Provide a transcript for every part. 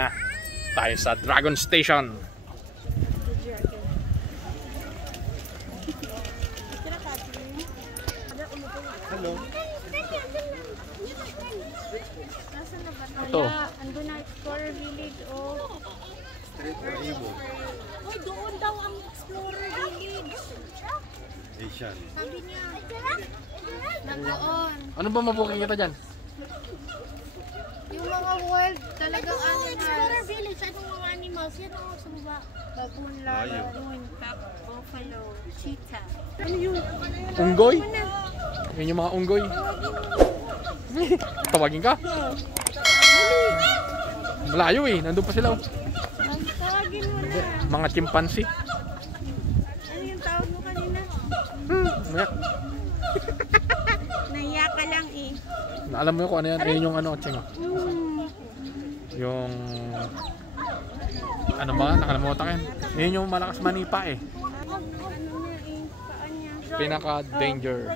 na tayo sa Dragon Station. Hello. Ito. Ando na Explorer Village o Uy, doon daw ang Explorer Village. Asian. Sabi niya. Nandoon. Ano ba mabuking kita dyan? Yung mga world, talagang animals. Explorer Village, anong mga animals? Yan ako sa baba. Baboon, lagoon, buffalo, cheetah. Ano yun? Unggoy? Yan yung mga unggoy. Tawagin ka? Malayo eh, nandun pa sila. Tawagin mo na. Mga chimpanzee. Ano yung tawag mo kanina? Naiya ka lang eh. Alam mo kung ano yan? Yun yung ano, Cheng. Yung... Ano ba? Nakalimutan ko yan. Yun yung malakas manipa eh. Pinaka-danger.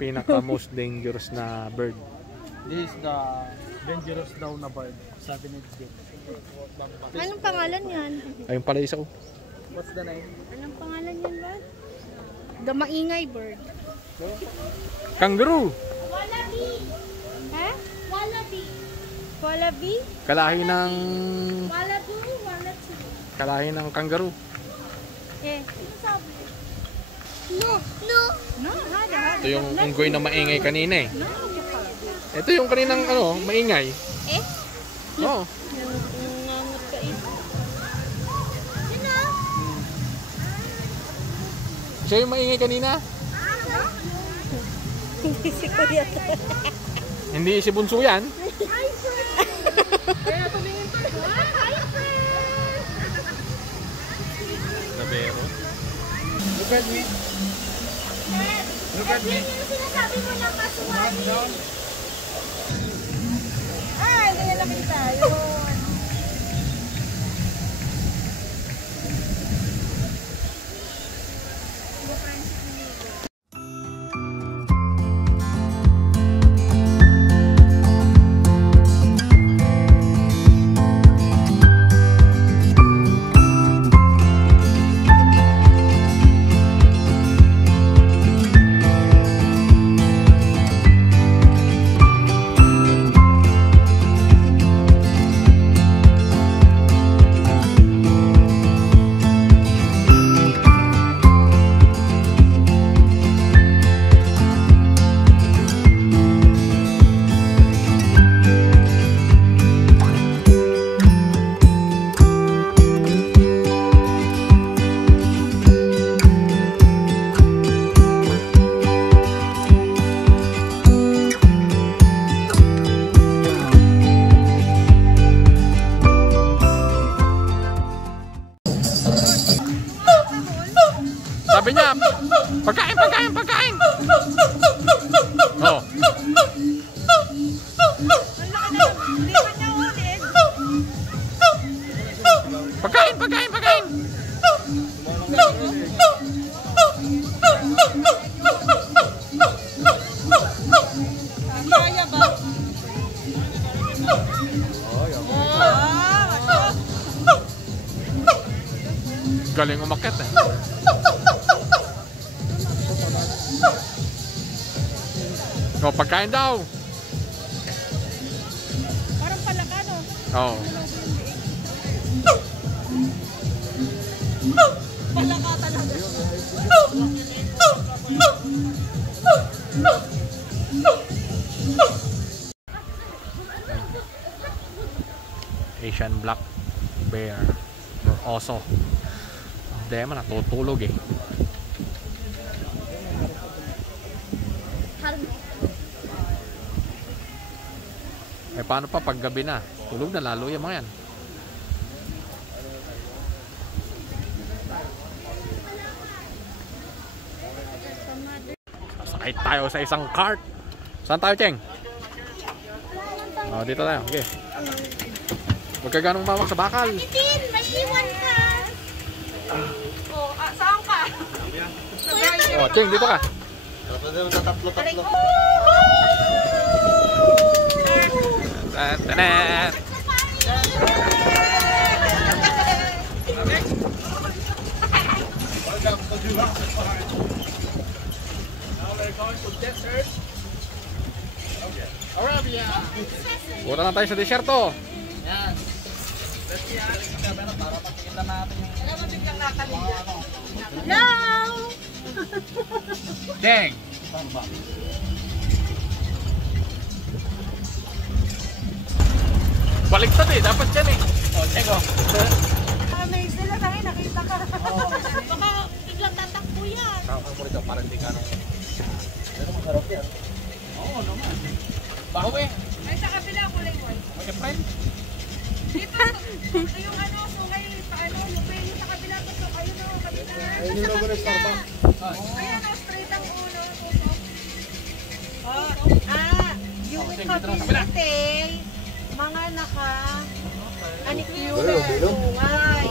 Pinaka most dangerous na bird. This is the dangerous daw na bird. Sabi ni Jim. Anong pangalan yan? Ayun pala isa ko. What's the name? Anong pangalan yan ba? The maingay bird. Kangaroo! Wallaby! Ha? Wallaby! Wallaby? Kalahi ng... Wallaby? Wallaby? Kalahi ng kangaroo. Eh, ano sabi? No! No! No! Hada! Ito yung unggoy na maingay kanina eh. Ito yung kaninang ano, maingay. Eh? Oo. Nangangat ka eh. Sino? Siya yung maingay kanina. Hindi si Kuya to. Hindi si Bunso yan. Hi, friend! Kaya tumingin pa. Hi, friend! Nabero. Look at me. Look at me. Yan yung sinasabi mo na kasuwali. Ay, ganyan naman tayo. Sabi niya, pagkain, pagkain, pagkain. Oh. Pagkain, pagkain, pagkain. Kaya ba? Galing umakyat eh. Oh, pagkain daw. Parang palaka, no? Oh. Palaka talaga. Asian black bear or oso. Hindi man natutulog eh. Eh paano pa pag gabi na? Tulog na lalo yung mga yan. Sasakay tayo sa isang cart. Saan tayo, Cheng? Oh, dito tayo. Okay. Huwag ka ganong mawak sa bakal. Tin, may iwan ka. Oh, saan ka? Oh, Cheng, dito ka. Tatlo. Tanan. Punta lang tayo sa desyerto. Hello! Deng! Baliktad eh, dapat dyan eh. Oh, Deng oh. Amazed sila tayo, nakita ka. Baka biglang tatakbo yan. Nakakang mo rito, parang di ka nung... Pero masarap yan. Oo naman. Baho eh. Ay, sa kabila, kulay white. Okay, friend. Dito, yung ano, sungay, paano, yung menu sa kabila, so kayo na, kabila. Ayun yung logo ng Starbucks. Ayan, straight ang ulo. Yung kapitate, mga anik-yung Bilog. sungay.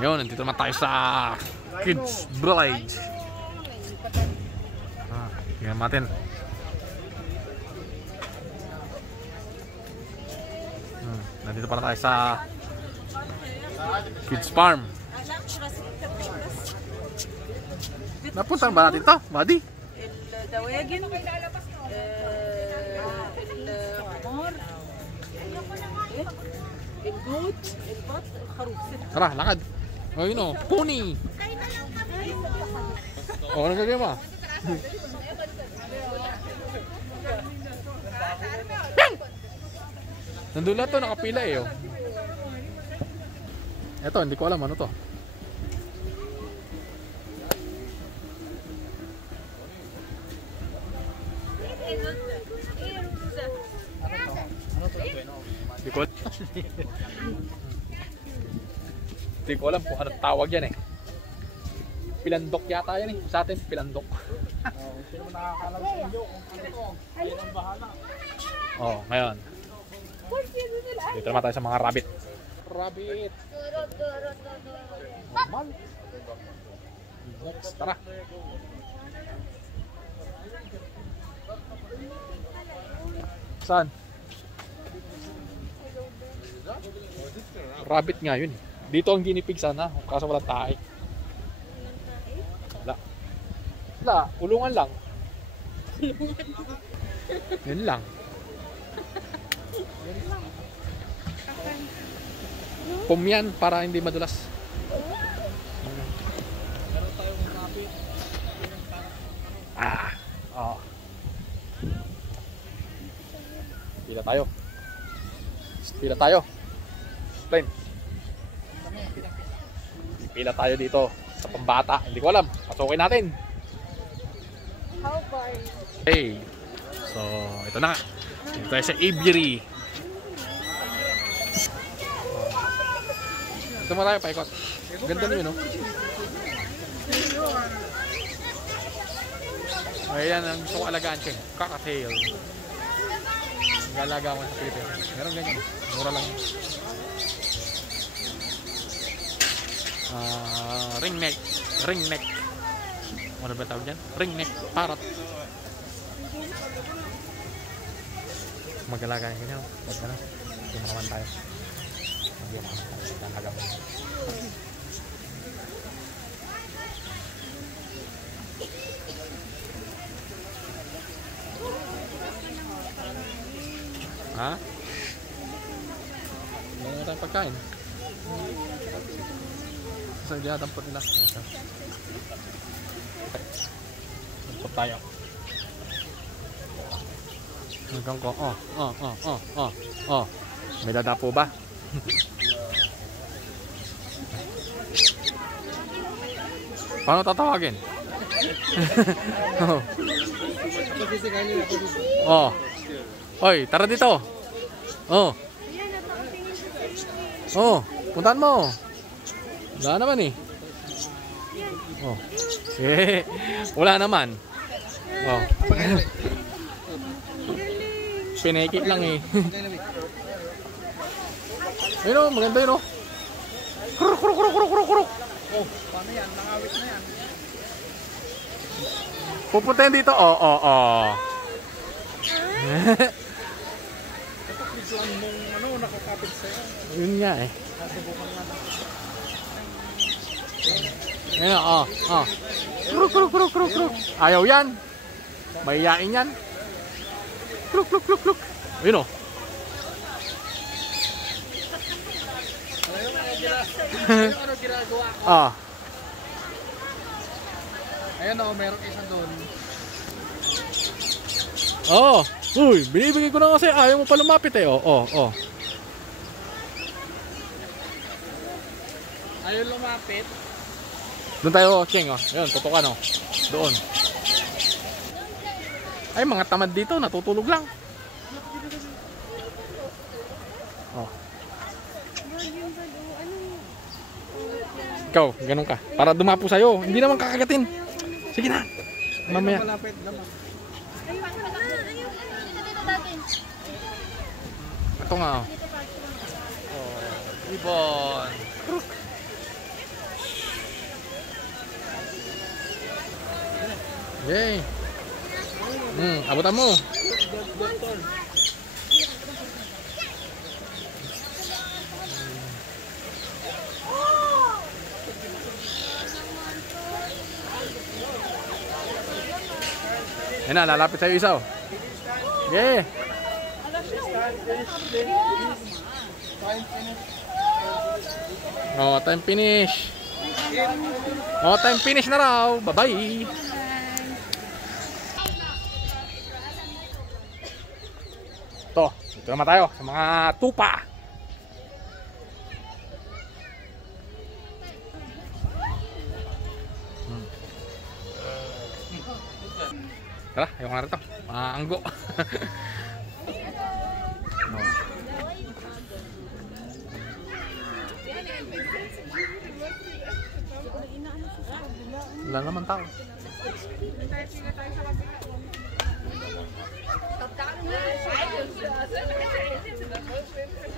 Yun, nandito naman tayo sa Kids Village. Tingnan natin. Nandito pala tayo sa Kids Farm. Napuntahan ba natin to, buddy? Dawagin. Amor. El goat. El bat. Kharuf. Tara, lakad. O yun o, pony. O, anong gagawin mo? Yan! Nandun lang to, nakapila eh. Oh. Eto, hindi ko alam ano to. Hindi ko Hindi ko alam kung ano tawag yan eh. Pilandok yata yan eh. Sa atin, pilandok. Sino mo nakakalam sa inyo kung ano to? Yan ang bahala. Oh, ngayon. Dito naman tayo sa mga rabbit. Rabbit. Normal. Next, tara. Saan? Rabbit nga yun. Dito ang ginipig sana, kaso walang tae. Wala. Wala, ulungan lang. Yun lang. Pumyan para hindi madulas. Oh. Pila tayo. Pila tayo. Explain. Pila tayo dito sa pambata. Hindi ko alam. Pasukin natin. How far? Hey. So, ito na. Dito tayo sa aviary. Ito mo tayo, paikot. Ganda nyo, no? Ayan ang gusto ko alagaan, Cheng. Cocktail. Nag-alaga ko sa Pilipinas. Meron ganyan. Mura lang. Ring neck. Ring neck. Ano ba tawag dyan? Ring neck. Parrot. Mag-alaga yung ganyan. Pag ano, lumakaman tayo. Lumakaman tayo. Lalaga mo. Ha? Hindi na tayong pagkain. Sa dinadampot nila. Dampot tayo. Hanggang ko. May dadapo ba? Paano tatawagin? Oh. Hoy, tara dito. Oh. Oh, puntahan mo. Wala naman eh. Oh. Wala naman. Oh. Pinekip lang eh. Ayun oh, maganda yun oh. Kuruk, kuruk, kuruk, kuruk, kuruk, kuruk. Oh, paano yan? Nangawit na yan. Pupuntahin dito. Oh. Biglang mong ano, nakakapit sa'yo. Yun nga eh. Nasubukan nga na. Ayun oh. Kuruk, kuruk, kuruk, kuruk, kuruk. Ayaw yan. Mahihain yan. Kuruk, kuruk, kuruk, kuruk. Ayun oh. Ano ginagawa? Ah. Ayan o, mayroong isa doon. Oh. Uy, binibigay ko na kasi ayaw mo pa lumapit eh. Oh. Ayaw lumapit. Doon tayo, Cheng, oh. Yun, tutukan, oh. Doon. Ay, mga tamad dito, natutulog lang. Oh. Ikaw, ganun ka. Para dumapo sa'yo. Hindi naman kakagatin. Sige na. Mamaya. Malapit naman. Ito nga, oh. Ibon. Yay. Abutan mo. Yan na, lalapit sa'yo isa, oh. Yeah. Oh, time finish. Oh, time finish na raw. Bye-bye. Ito naman tayo sa mga tupa. Tara, ayaw nga rin ito. Anggo. Wala naman tao.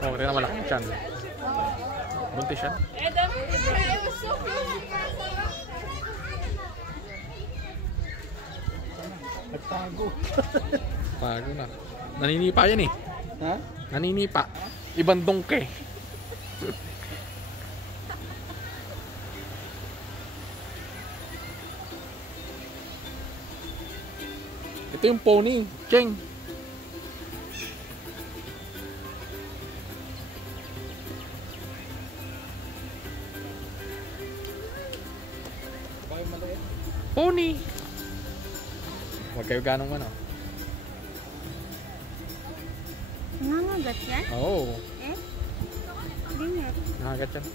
Oh, tingnan malaki siya. Buntis siya. Nagtago. Tago na. Naninipa yan eh. Ha? Naninipa. Ibang dongke. Ito yung pony, Cheng. Pony. Huwag kayo ganong ano. Nangangagat yan? Oo. Eh? Dingit. Nakagat yan.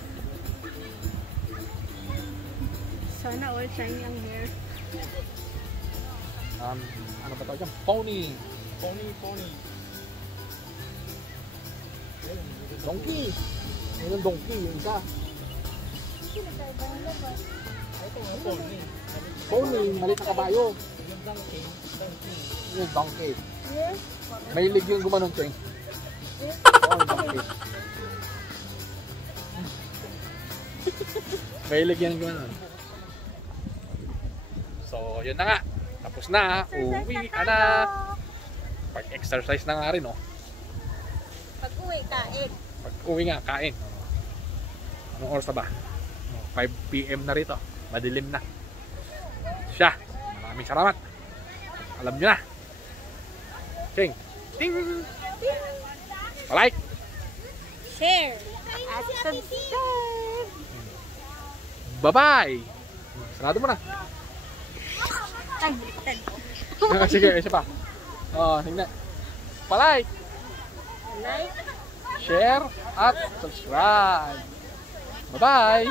Sana all shiny ang hair. Ano ba tawag dyan? Pony. Pony. Donkey. Ayun yung donkey, yung isa. Sino tayo ba nilabas? Ito nga pony. Pony, maliit na kabayo. Yung donkey. Mahilig yung gumanon, Cheng. Oh, donkey. Mahilig yan gumanon. So, yun na nga. Tapos na. Uwi ka na. Pag-exercise na nga rin, oh. Pag-uwi, kain. Pag-uwi nga, kain. Anong oras na ba? 5 PM na rito. Madilim na. Siya. Maraming salamat. Alam nyo na. Ching. Ting. Like. Share. At subscribe. Bye-bye. Sarado mo na. Tag. Sige, isa pa. Oh, tingnan. Pa-like. Like. Share at subscribe. Bye-bye.